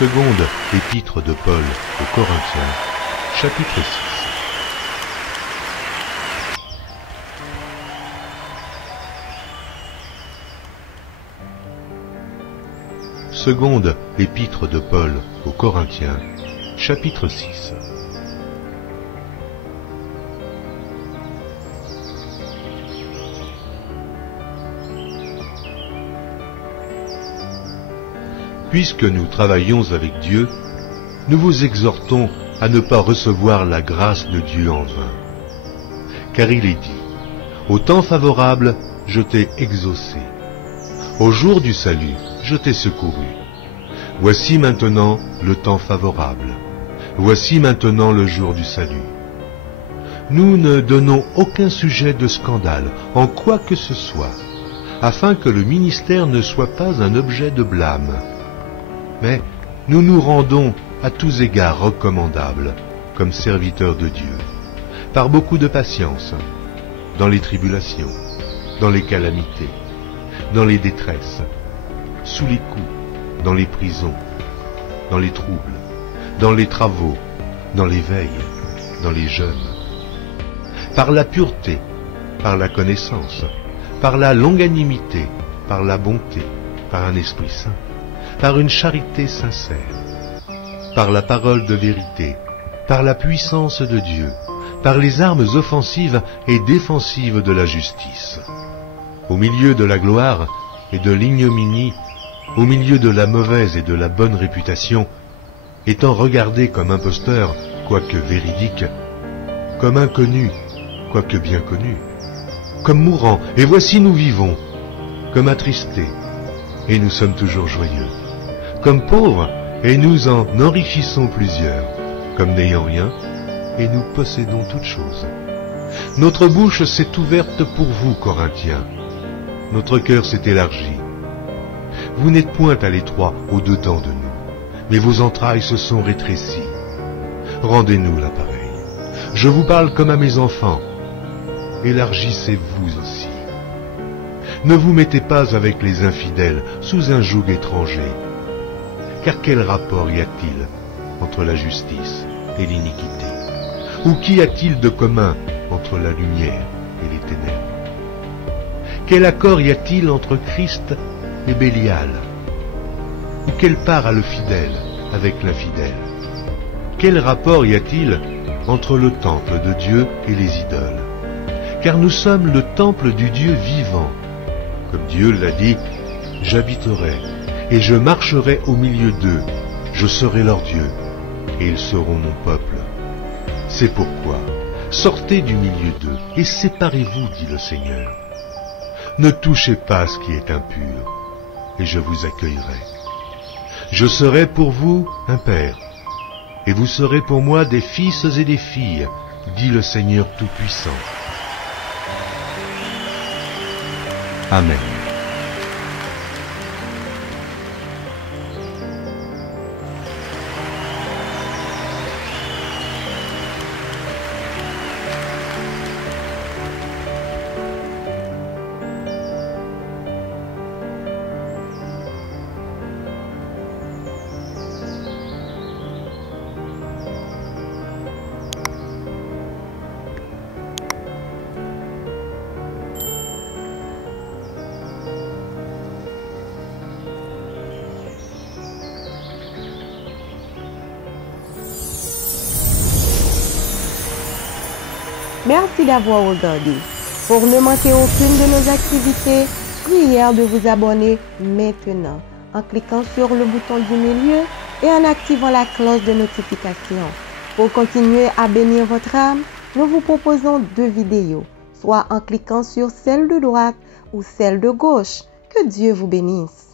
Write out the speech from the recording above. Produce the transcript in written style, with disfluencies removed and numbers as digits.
Seconde épître de Paul aux Corinthiens, chapitre 6. Seconde épître de Paul aux Corinthiens, chapitre 6. Puisque nous travaillons avec Dieu, nous vous exhortons à ne pas recevoir la grâce de Dieu en vain. Car il est dit, au temps favorable, je t'ai exaucé. Au jour du salut, je t'ai secouru. Voici maintenant le temps favorable. Voici maintenant le jour du salut. Nous ne donnons aucun sujet de scandale en quoi que ce soit, afin que le ministère ne soit pas un objet de blâme. Mais nous nous rendons à tous égards recommandables comme serviteurs de Dieu, par beaucoup de patience, dans les tribulations, dans les calamités, dans les détresses, sous les coups, dans les prisons, dans les troubles, dans les travaux, dans les veilles, dans les jeûnes, par la pureté, par la connaissance, par la longanimité, par la bonté, par un esprit saint, par une charité sincère, par la parole de vérité, par la puissance de Dieu, par les armes offensives et défensives de la justice, au milieu de la gloire et de l'ignominie, au milieu de la mauvaise et de la bonne réputation, étant regardé comme imposteur, quoique véridique, comme inconnu, quoique bien connu, comme mourant, et voici nous vivons, comme attristés, et nous sommes toujours joyeux, comme pauvres, et nous en enrichissons plusieurs, comme n'ayant rien, et nous possédons toutes choses. Notre bouche s'est ouverte pour vous, Corinthiens. Notre cœur s'est élargi. Vous n'êtes point à l'étroit au-dedans de nous, mais vos entrailles se sont rétrécies. Rendez-nous l'appareil. Je vous parle comme à mes enfants. Élargissez-vous aussi. Ne vous mettez pas avec les infidèles sous un joug étranger. Car quel rapport y a-t-il entre la justice et l'iniquité? Ou qu'y a-t-il de commun entre la lumière et les ténèbres? Quel accord y a-t-il entre Christ et Bélial? Ou quelle part a le fidèle avec l'infidèle? Quel rapport y a-t-il entre le temple de Dieu et les idoles? Car nous sommes le temple du Dieu vivant. Comme Dieu l'a dit, j'habiterai et je marcherai au milieu d'eux, je serai leur Dieu, et ils seront mon peuple. C'est pourquoi, sortez du milieu d'eux, et séparez-vous, dit le Seigneur. Ne touchez pas ce qui est impur, et je vous accueillerai. Je serai pour vous un père, et vous serez pour moi des fils et des filles, dit le Seigneur Tout-Puissant. Amen. Merci d'avoir regardé. Pour ne manquer aucune de nos activités, prière de vous abonner maintenant en cliquant sur le bouton du milieu et en activant la cloche de notification. Pour continuer à bénir votre âme, nous vous proposons 2 vidéos, soit en cliquant sur celle de droite ou celle de gauche. Que Dieu vous bénisse.